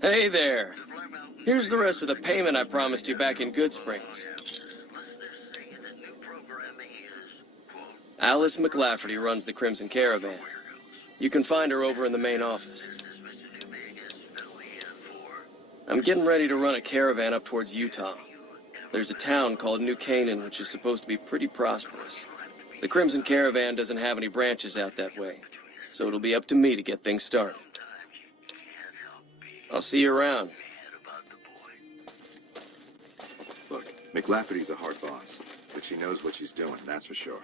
Hey there. Here's the rest of the payment I promised you back in Goodsprings. Alice McLafferty runs the Crimson Caravan. You can find her over in the main office. I'm getting ready to run a caravan up towards Utah. There's a town called New Canaan, which is supposed to be pretty prosperous. The Crimson Caravan doesn't have any branches out that way, so it'll be up to me to get things started. I'll see you around. Look, McLafferty's a hard boss, but she knows what she's doing, that's for sure.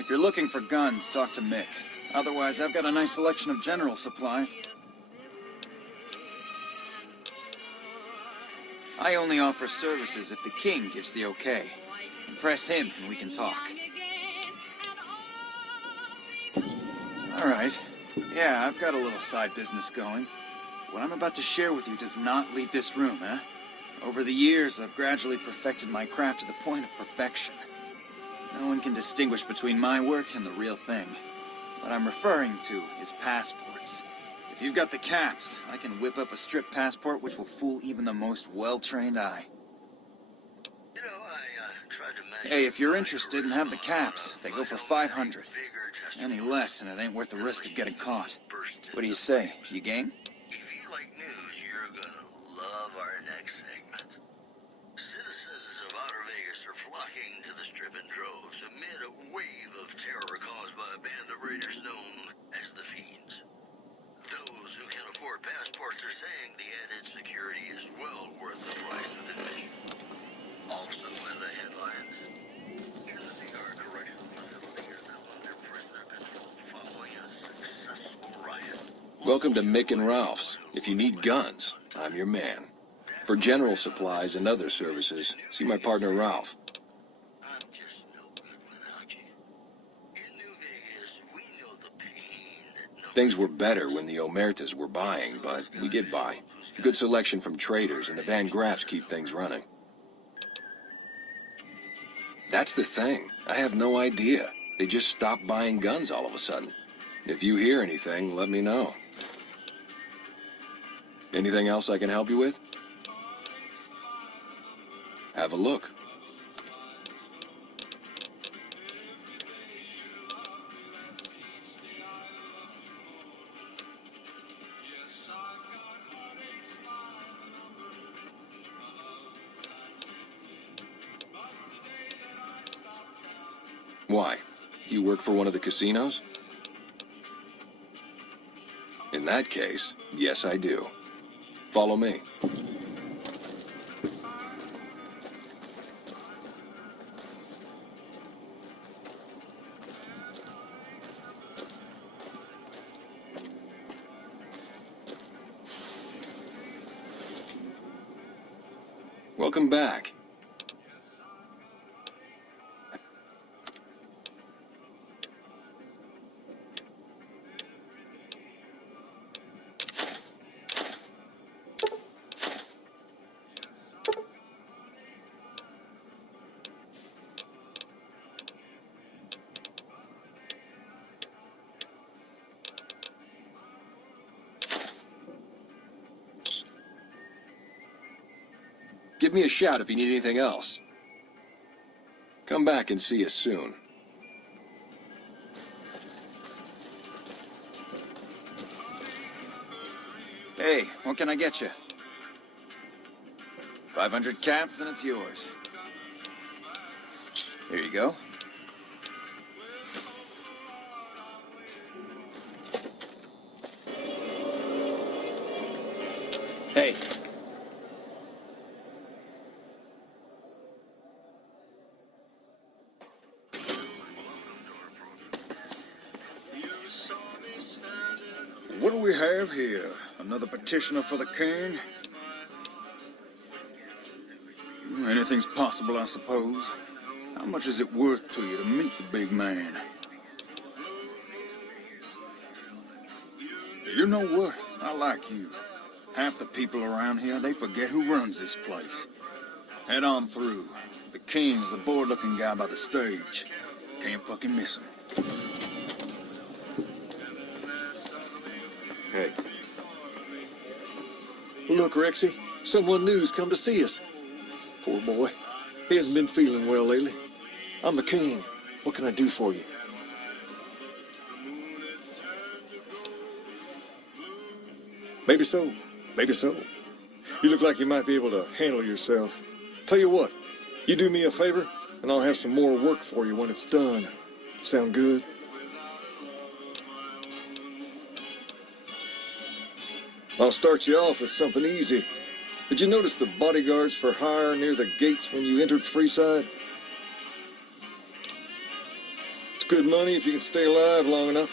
If you're looking for guns, talk to Mick. Otherwise, I've got a nice selection of general supplies. I only offer services if the king gives the okay. Impress him and we can talk. Alright. Yeah, I've got a little side business going. What I'm about to share with you does not leave this room, eh? Over the years, I've gradually perfected my craft to the point of perfection. No one can distinguish between my work and the real thing. What I'm referring to is passports. If you've got the caps, I can whip up a strip passport which will fool even the most well-trained eye. Hey, if you're interested and have the caps, they go for 500. Any less and it ain't worth the risk of getting caught. What do you say? You game? If you like news, you're gonna love our next segment. Citizens of Outer Vegas are flocking to the strip in droves amid a wave of terror caused by a band of raiders known as the Fiends. Those who can afford passports are saying the added security is well worth the price of admission. Also in the headlines, Trinity Guard Correctional Facility is now under prisoner control following a successful riot. Welcome to Mick and Ralph's. If you need guns, I'm your man. For general supplies and other services, see my partner Ralph. I'm just no good without you. In New Vegas, we know the pain that no Things were better when the Omertas were buying, but we get by. Good selection from traders, and the Van Graffs keep things running. That's the thing. I have no idea. They just stopped buying guns all of a sudden. If you hear anything, let me know. Anything else I can help you with? Have a look. Why? Do you work for one of the casinos? In that case, yes I do. Follow me. Welcome back. Give me a shout if you need anything else. Come back and see us soon. Hey, what can I get you? 500 caps and it's yours. Here you go. Hey. What do we have here? Another petitioner for the king? Anything's possible, I suppose. How much is it worth to you to meet the big man? You know what? I like you. Half the people around here, they forget who runs this place. Head on through. The king's the bored-looking guy by the stage. Can't fucking miss him. Hey, Look, Rexy, someone new's come to see us. Poor boy. He hasn't been feeling well lately. I'm the king. What can I do for you? Maybe so. Maybe so. You look like you might be able to handle yourself. Tell you what, you do me a favor, and I'll have some more work for you when it's done. Sound good? I'll start you off with something easy. Did you notice the bodyguards for hire near the gates when you entered Freeside? It's good money if you can stay alive long enough.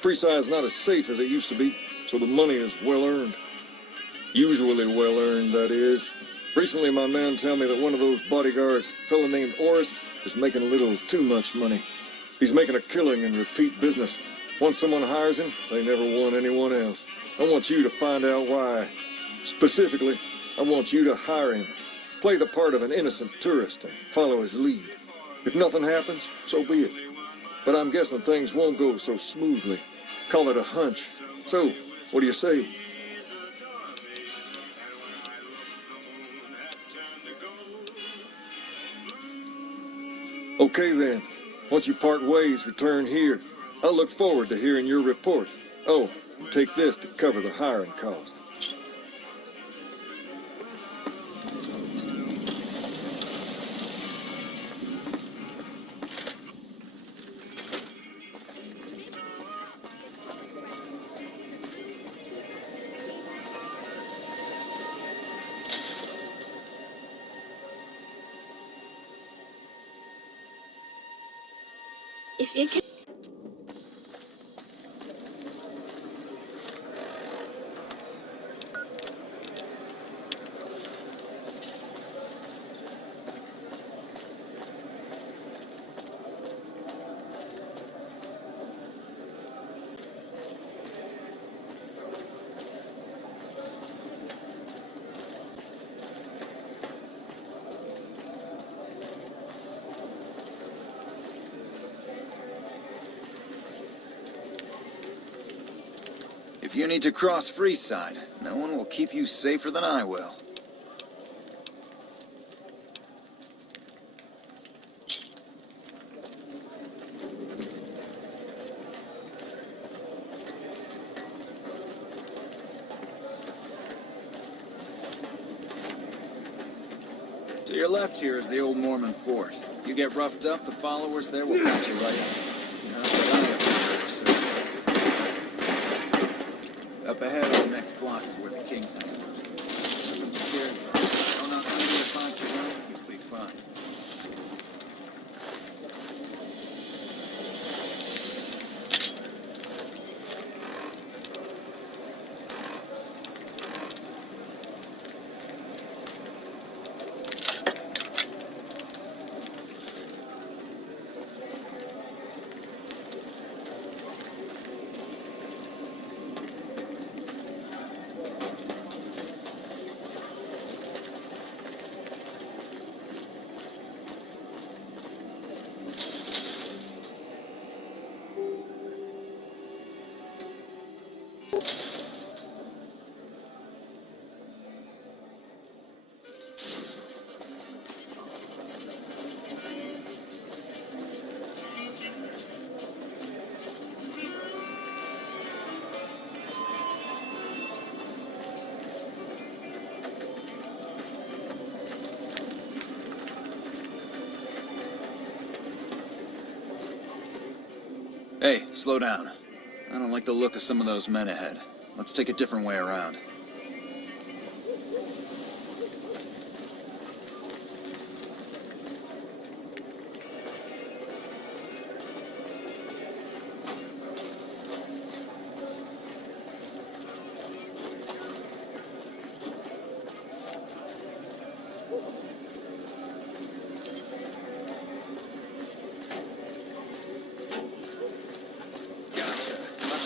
Freeside's not as safe as it used to be, so the money is well earned. Usually well earned, that is. Recently, my man told me that one of those bodyguards, a fellow named Oris, is making a little too much money. He's making a killing in repeat business. Once someone hires him, they never want anyone else. I want you to find out why. Specifically, I want you to hire him. Play the part of an innocent tourist and follow his lead. If nothing happens, so be it. But I'm guessing things won't go so smoothly. Call it a hunch. So, what do you say? Okay then. Once you part ways, return here. I'll look forward to hearing your report. Oh, and take this to cover the hiring cost. If you can. If you need to cross Freeside, no one will keep you safer than I will. To your left here is the old Mormon fort. You get roughed up, the followers there will patch you right up. Not that I ever saw services. Up ahead on the next block is where the king's hanging out. Nothing to scare you. Don't know how to find your own, you'll be fine. Hey, slow down. I don't like the look of some of those men ahead. Let's take a different way around.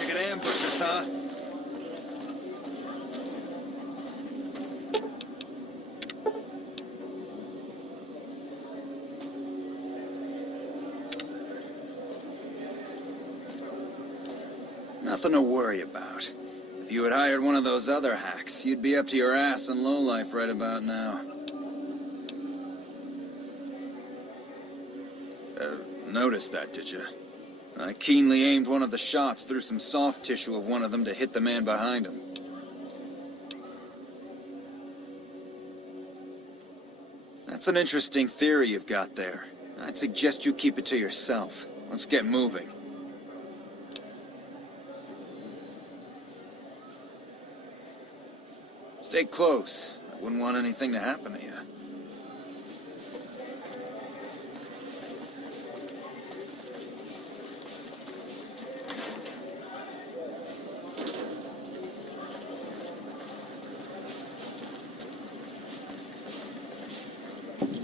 could ambush us, huh? Nothing to worry about. If you had hired one of those other hacks, you'd be up to your ass in lowlife right about now. Noticed that, did you? I keenly aimed one of the shots through some soft tissue of one of them to hit the man behind him. That's an interesting theory you've got there. I'd suggest you keep it to yourself. Let's get moving. Stay close. I wouldn't want anything to happen to you.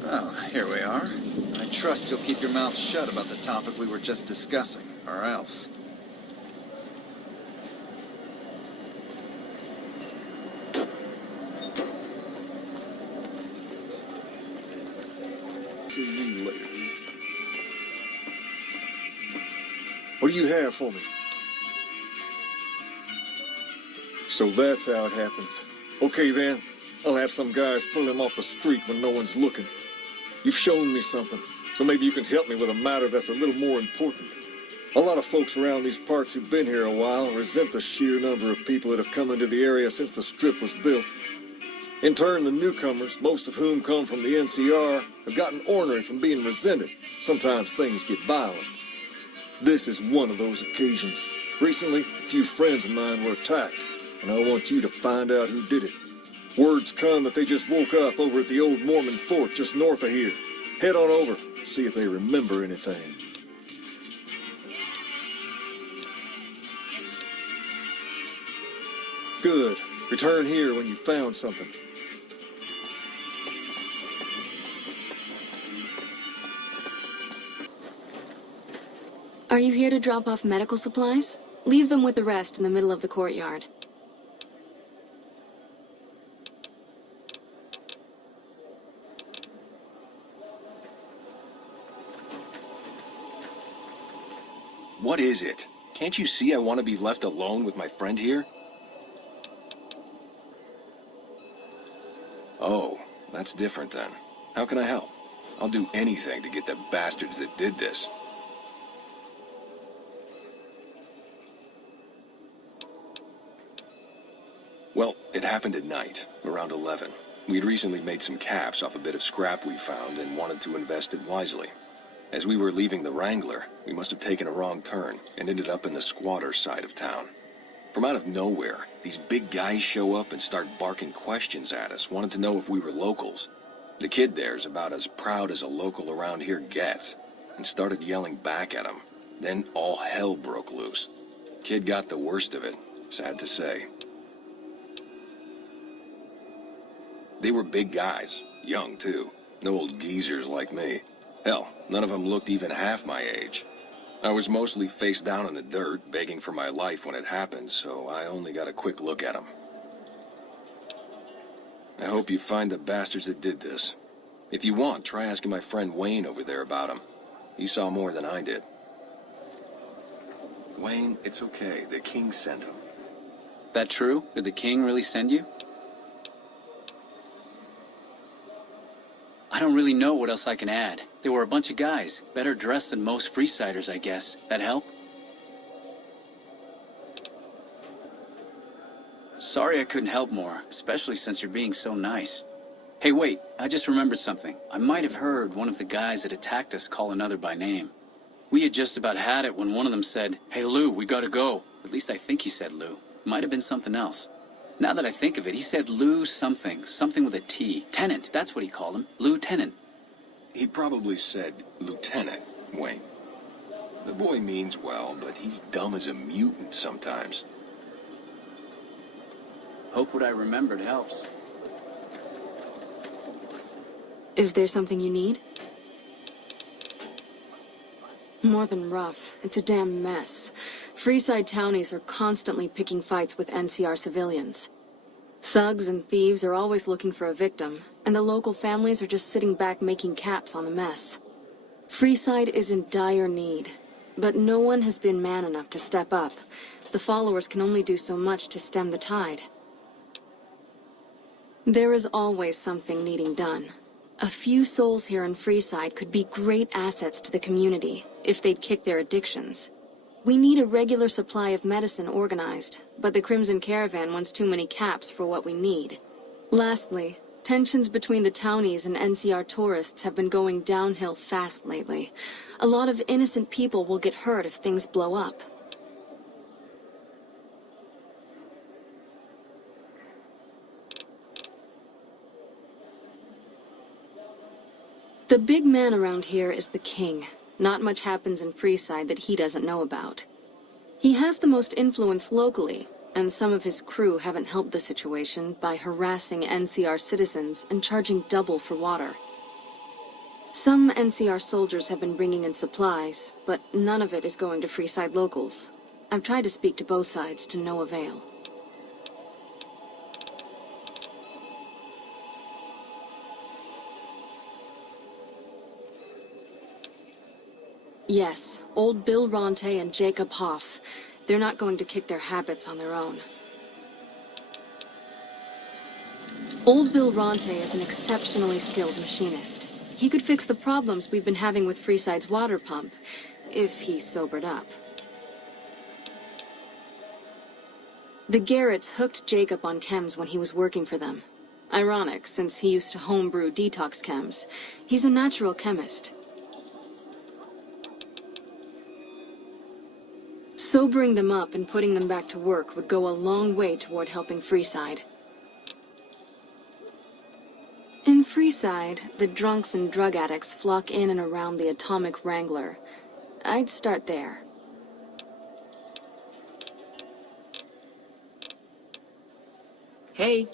Well, here we are. I trust you'll keep your mouth shut about the topic we were just discussing, or else. See you later. What do you have for me? So that's how it happens. Okay then, I'll have some guys pull him off the street when no one's looking. You've shown me something, so maybe you can help me with a matter that's a little more important. A lot of folks around these parts who've been here a while resent the sheer number of people that have come into the area since the Strip was built. In turn, the newcomers, most of whom come from the NCR, have gotten ornery from being resented. Sometimes things get violent. This is one of those occasions. Recently, a few friends of mine were attacked, and I want you to find out who did it. Words come that they just woke up over at the old Mormon fort just north of here. Head on over, see if they remember anything. Good. Return here when you found something. Are you here to drop off medical supplies? Leave them with the rest in the middle of the courtyard. What is it? Can't you see I want to be left alone with my friend here? Oh, that's different then. How can I help? I'll do anything to get the bastards that did this. Well, it happened at night, around 11. We'd recently made some caps off a bit of scrap we found and wanted to invest it wisely. As we were leaving the Wrangler, we must have taken a wrong turn and ended up in the squatter side of town. From out of nowhere, these big guys show up and start barking questions at us, wanting to know if we were locals. The kid there's about as proud as a local around here gets, and started yelling back at him. Then all hell broke loose. Kid got the worst of it, sad to say. They were big guys, young too, no old geezers like me. Hell, none of them looked even half my age. I was mostly face down in the dirt, begging for my life when it happened, so I only got a quick look at them. I hope you find the bastards that did this. If you want, try asking my friend Wayne over there about him. He saw more than I did. Wayne, it's okay. The king sent him. That true? Did the king really send you? I don't really know what else I can add. They were a bunch of guys, better dressed than most Freesiders, I guess. That help? Sorry I couldn't help more, especially since you're being so nice. Hey, wait, I just remembered something. I might have heard one of the guys that attacked us call another by name. We had just about had it when one of them said, "Hey, Lou, we gotta go." At least I think he said Lou. Might have been something else. Now that I think of it, he said Lou something. Something with a T. Tenant, that's what he called him. Lieutenant. He probably said lieutenant, Wayne. The boy means well, but he's dumb as a mutant sometimes. Hope what I remembered helps. Is there something you need? More than rough, it's a damn mess. Freeside townies are constantly picking fights with NCR civilians. Thugs and thieves are always looking for a victim, and the local families are just sitting back making caps on the mess. Freeside is in dire need, but no one has been man enough to step up. The followers can only do so much to stem the tide. There is always something needing done. A few souls here in Freeside could be great assets to the community, if they'd kick their addictions. We need a regular supply of medicine organized, but the Crimson Caravan wants too many caps for what we need. Lastly, tensions between the townies and NCR tourists have been going downhill fast lately. A lot of innocent people will get hurt if things blow up. The big man around here is the king. Not much happens in Freeside that he doesn't know about. He has the most influence locally, and some of his crew haven't helped the situation by harassing NCR citizens and charging double for water. Some NCR soldiers have been bringing in supplies, but none of it is going to Freeside locals. I've tried to speak to both sides to no avail. Yes, old Bill Ronte and Jacob Hoff. They're not going to kick their habits on their own. Old Bill Ronte is an exceptionally skilled machinist. He could fix the problems we've been having with Freeside's water pump, if he sobered up. The Garretts hooked Jacob on chems when he was working for them. Ironic, since he used to homebrew detox chems. He's a natural chemist. Sobering them up and putting them back to work would go a long way toward helping Freeside. In Freeside, the drunks and drug addicts flock in and around the Atomic Wrangler. I'd start there. Hey.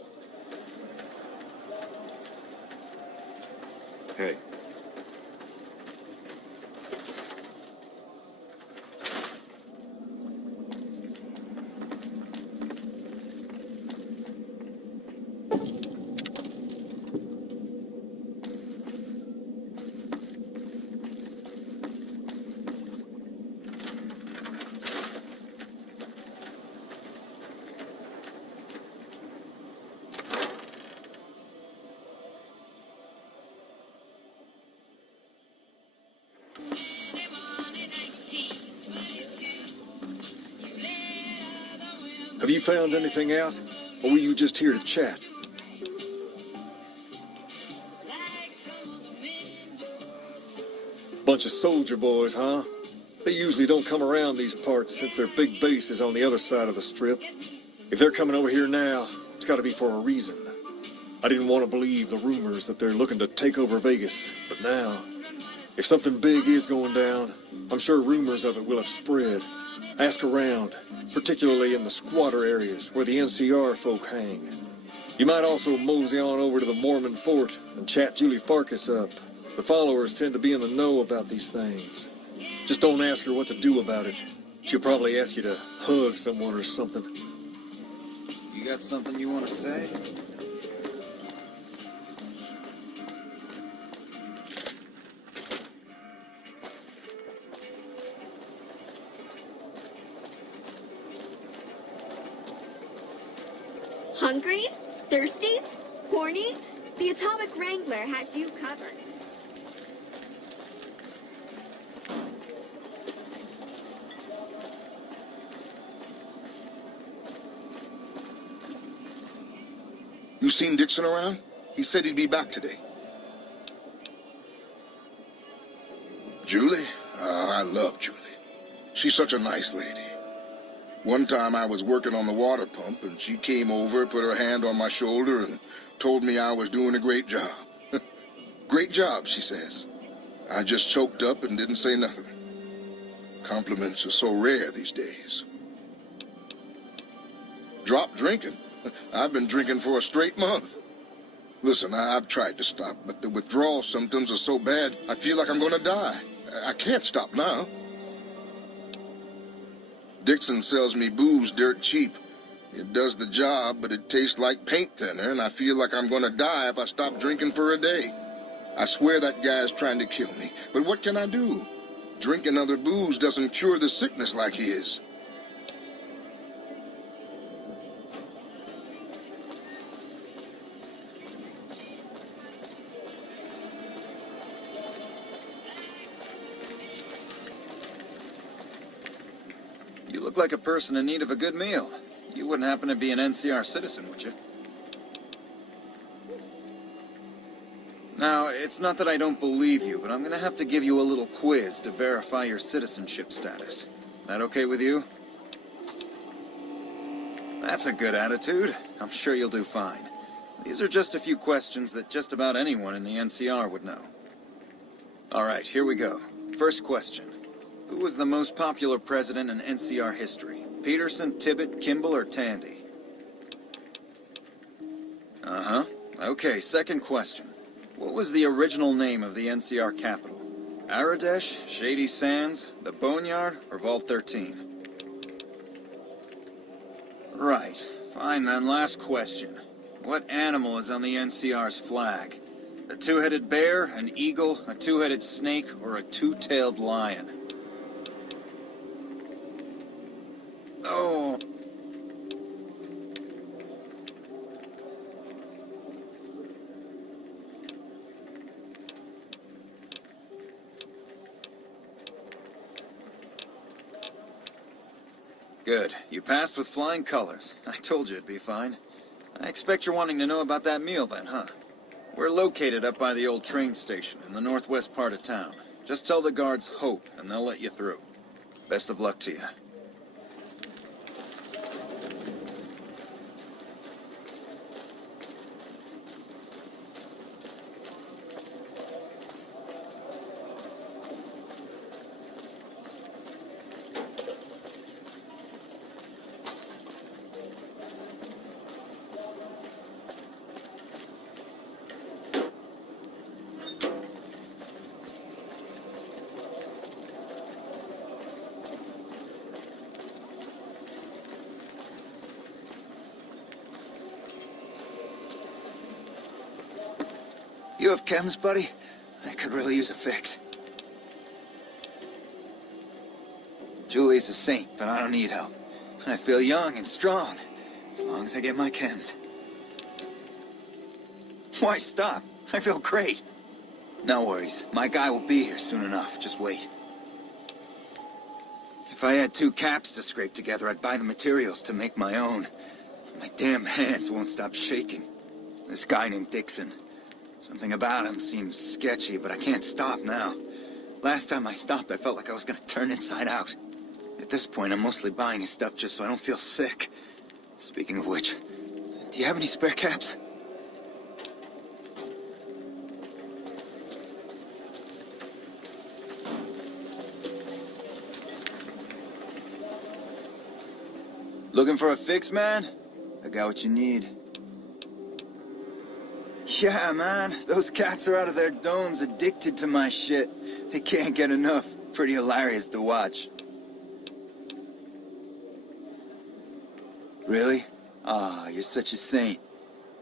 Hey. Have you found anything out? Or were you just here to chat? Bunch of soldier boys, huh? They usually don't come around these parts since their big base is on the other side of the strip. If they're coming over here now, it's gotta be for a reason. I didn't want to believe the rumors that they're looking to take over Vegas, but now, if something big is going down, I'm sure rumors of it will have spread. Ask around, particularly in the squatter areas where the NCR folk hang. You might also mosey on over to the Mormon fort and chat Julie Farkas up. The followers tend to be in the know about these things. Just don't ask her what to do about it. She'll probably ask you to hug someone or something. You got something you want to say? Hungry? Thirsty? Horny? The Atomic Wrangler has you covered. You seen Dixon around? He said he'd be back today. Julie? I love Julie. She's such a nice lady. One time I was working on the water pump, and she came over, put her hand on my shoulder, and told me I was doing a great job. Great job, she says. I just choked up and didn't say nothing. Compliments are so rare these days. Drop drinking? I've been drinking for a straight month. Listen, I've tried to stop, but the withdrawal symptoms are so bad, I feel like I'm gonna die. I can't stop now. Dixon sells me booze dirt cheap. It does the job, but it tastes like paint thinner, and I feel like I'm gonna die if I stop drinking for a day. I swear that guy's trying to kill me, but what can I do? Drinking other booze doesn't cure the sickness like his. You look like a person in need of a good meal. You wouldn't happen to be an NCR citizen, would you? Now, it's not that I don't believe you, but I'm gonna have to give you a little quiz to verify your citizenship status. That okay with you? That's a good attitude. I'm sure you'll do fine. These are just a few questions that just about anyone in the NCR would know. All right, here we go. First question. Who was the most popular president in NCR history? Peterson, Tibbet, Kimball, or Tandy? Uh-huh. Okay, second question. What was the original name of the NCR capital? Aradesh, Shady Sands, the Boneyard, or Vault 13? Right. Fine then, last question. What animal is on the NCR's flag? A two-headed bear, an eagle, a two-headed snake, or a two-tailed lion? Oh. Good. You passed with flying colors. I told you it'd be fine. I expect you're wanting to know about that meal then, huh? We're located up by the old train station in the northwest part of town. Just tell the guards Hope, and they'll let you through. Best of luck to you. You have chems, buddy? I could really use a fix. Julie's a saint, but I don't need help. I feel young and strong, as long as I get my chems. Why stop? I feel great. No worries. My guy will be here soon enough. Just wait. If I had 2 caps to scrape together, I'd buy the materials to make my own. My damn hands won't stop shaking. This guy named Dixon. Something about him seems sketchy, but I can't stop now. Last time I stopped, I felt like I was gonna turn inside out. At this point, I'm mostly buying his stuff just so I don't feel sick. Speaking of which, do you have any spare caps? Looking for a fix, man? I got what you need. Yeah, man. Those cats are out of their domes addicted to my shit. They can't get enough. Pretty hilarious to watch. Really? Ah, you're such a saint.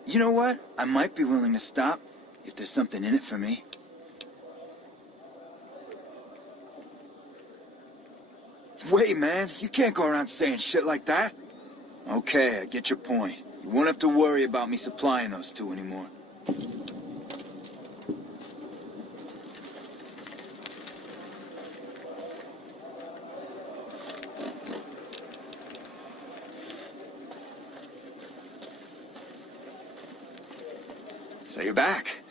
You know what? I might be willing to stop if there's something in it for me. Wait, man. You can't go around saying shit like that. Okay, I get your point. You won't have to worry about me supplying those 2 anymore. So you're back.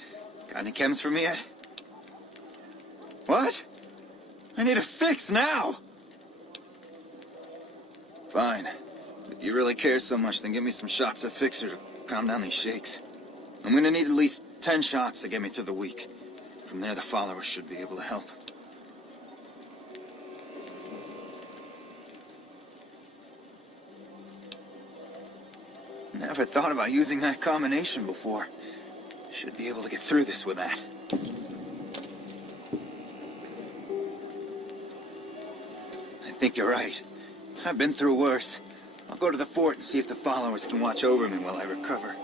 Got any chems for me yet? What? I need a fix now! Fine. If you really care so much, then give me some shots of fixer to calm down these shakes. I'm gonna need at least 10 shots to get me through the week. From there, the followers should be able to help. Never thought about using that combination before. Should be able to get through this with that. I think you're right. I've been through worse. I'll go to the fort and see if the followers can watch over me while I recover.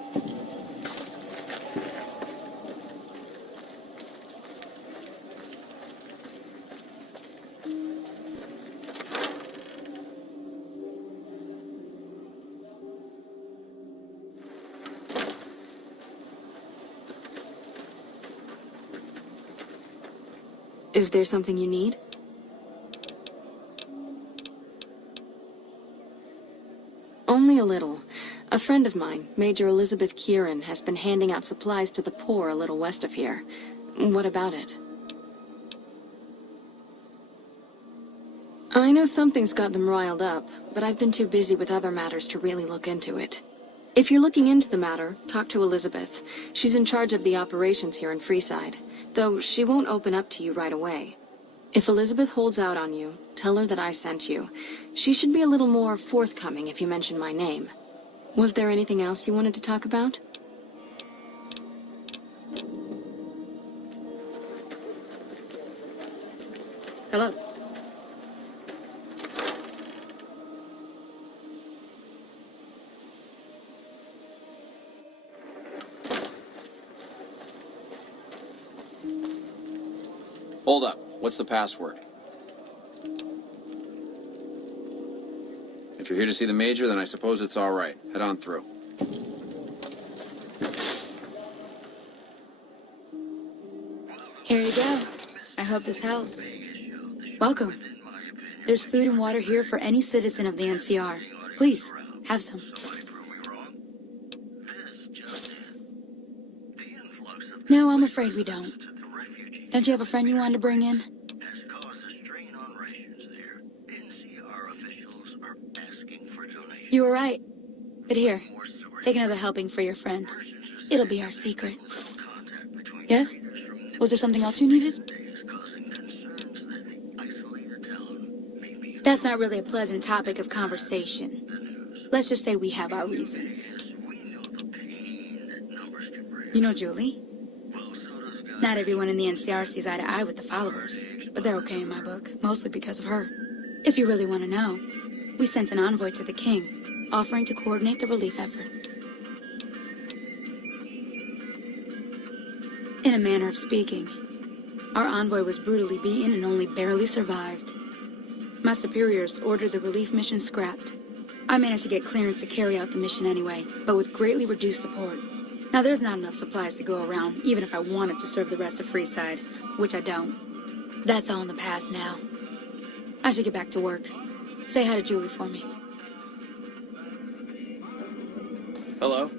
Is there something you need? Only a little. A friend of mine, Major Elizabeth Kieran, has been handing out supplies to the poor a little west of here. What about it? I know something's got them riled up, but I've been too busy with other matters to really look into it. If you're looking into the matter, talk to Elizabeth. She's in charge of the operations here in Freeside, though she won't open up to you right away. If Elizabeth holds out on you, tell her that I sent you. She should be a little more forthcoming if you mention my name. Was there anything else you wanted to talk about? Hello. Hold up. What's the password? If you're here to see the Major, then I suppose it's all right. Head on through. Here you go. I hope this helps. Welcome. There's food and water here for any citizen of the NCR. Please, have some. No, I'm afraid we don't. Don't you have a friend you wanted to bring in? You were right. But here, take another helping for your friend. It'll be our secret. Yes? Was there something else you needed? That's not really a pleasant topic of conversation. Let's just say we have our reasons. You know Julie? Not everyone in the NCR sees eye to eye with the followers, but they're okay in my book, mostly because of her. If you really want to know, we sent an envoy to the king, offering to coordinate the relief effort. In a manner of speaking, our envoy was brutally beaten and only barely survived. My superiors ordered the relief mission scrapped. I managed to get clearance to carry out the mission anyway, but with greatly reduced support. Now there's not enough supplies to go around, even if I wanted to serve the rest of Freeside, which I don't. That's all in the past now. I should get back to work. Say hi to Julie for me. Hello.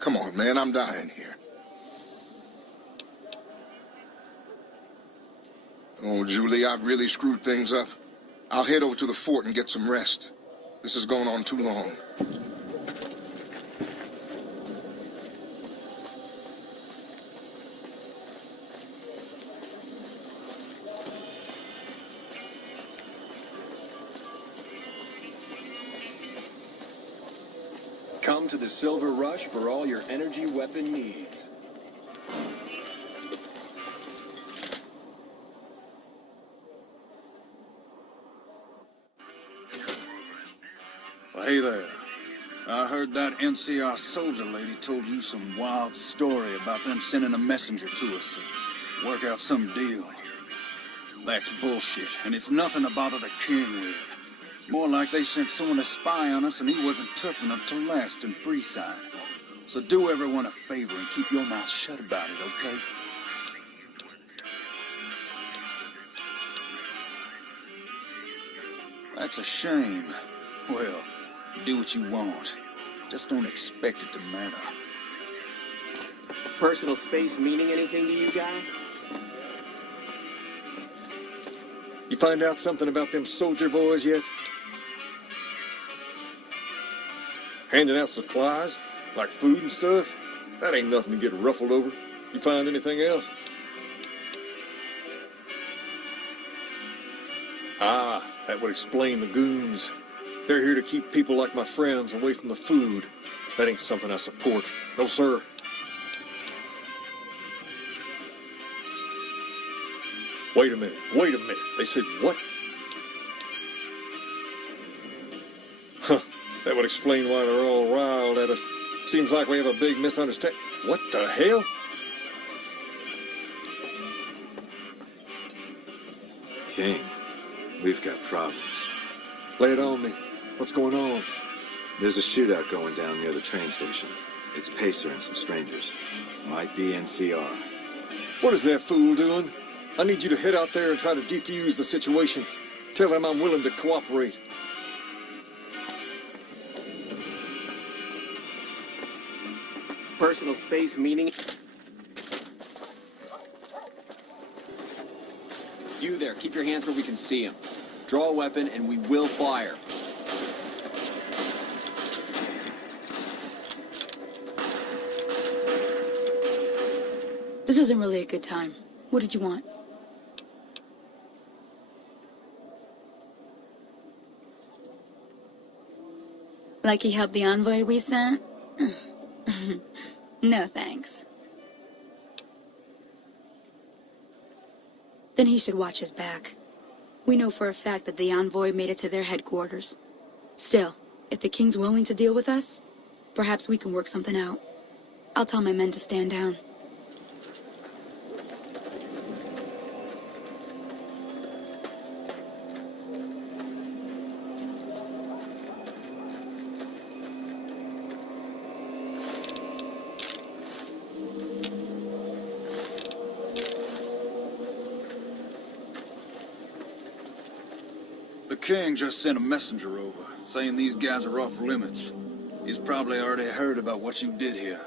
Come on, man, I'm dying here. Oh, Julie, I've really screwed things up. I'll head over to the fort and get some rest. This has gone on too long. Come to the Silver Rush for all your energy weapon needs. Well, hey there. I heard that NCR soldier lady told you some wild story about them sending a messenger to us to work out some deal. That's bullshit, and it's nothing to bother the king with. More like they sent someone to spy on us and he wasn't tough enough to last in Freeside. So do everyone a favor and keep your mouth shut about it, okay? That's a shame. Well, do what you want. Just don't expect it to matter. Personal space meaning anything to you, guy? You find out something about them soldier boys yet? Handing out supplies? Like food and stuff? That ain't nothing to get ruffled over. You find anything else? Ah, that would explain the goons. They're here to keep people like my friends away from the food. That ain't something I support. No, sir. Wait a minute. Wait a minute. They said what? Huh. That would explain why they're all riled at us. Seems like we have a big misunderstanding. What the hell? King, we've got problems. Lay it on me. What's going on? There's a shootout going down near the train station. It's Pacer and some strangers. Might be NCR. What is that fool doing? I need you to head out there and try to defuse the situation. Tell them I'm willing to cooperate. Personal space meaning... You there, keep your hands where we can see him. Draw a weapon and we will fire. This isn't really a good time. What did you want? Like he helped the envoy we sent? No thanks. Then he should watch his back. We know for a fact that the envoy made it to their headquarters. Still, if the king's willing to deal with us, perhaps we can work something out. I'll tell my men to stand down. The king just sent a messenger over, saying these guys are off limits. He's probably already heard about what you did here.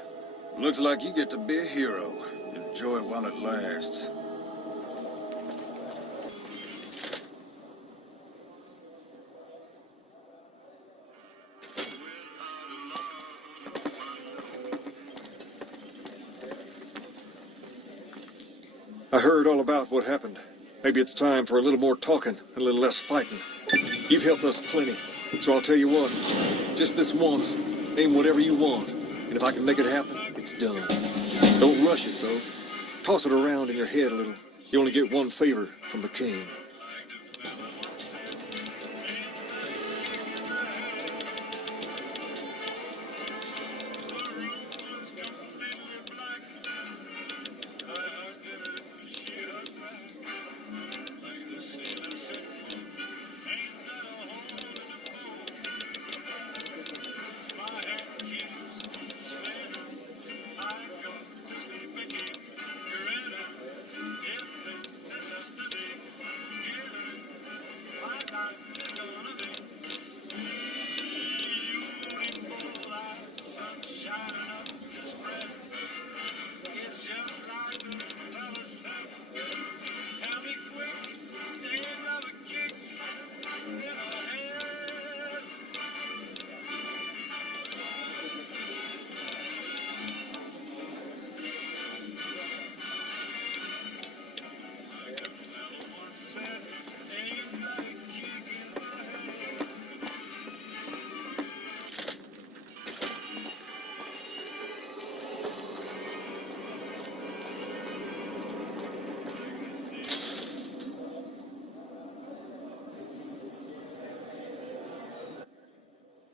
Looks like you get to be a hero. Enjoy it while it lasts. I heard all about what happened. Maybe it's time for a little more talking, a little less fighting. You've helped us plenty, so I'll tell you what. Just this once, aim whatever you want, and if I can make it happen, it's done. Don't rush it, though. Toss it around in your head a little. You only get one favor from the king.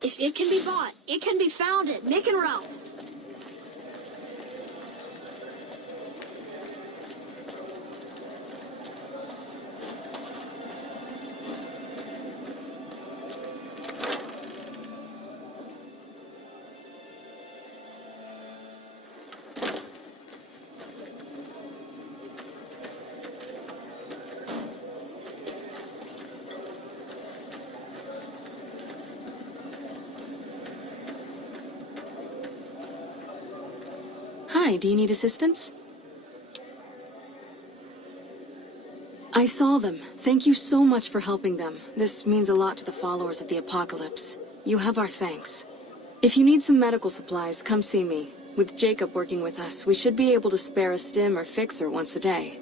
If it can be bought, it can be found at Mick and Ralph's. Hi, do you need assistance? I saw them. Thank you so much for helping them. This means a lot to the followers of the apocalypse. You have our thanks. If you need some medical supplies, come see me. With Jacob working with us, we should be able to spare a stim or fixer once a day.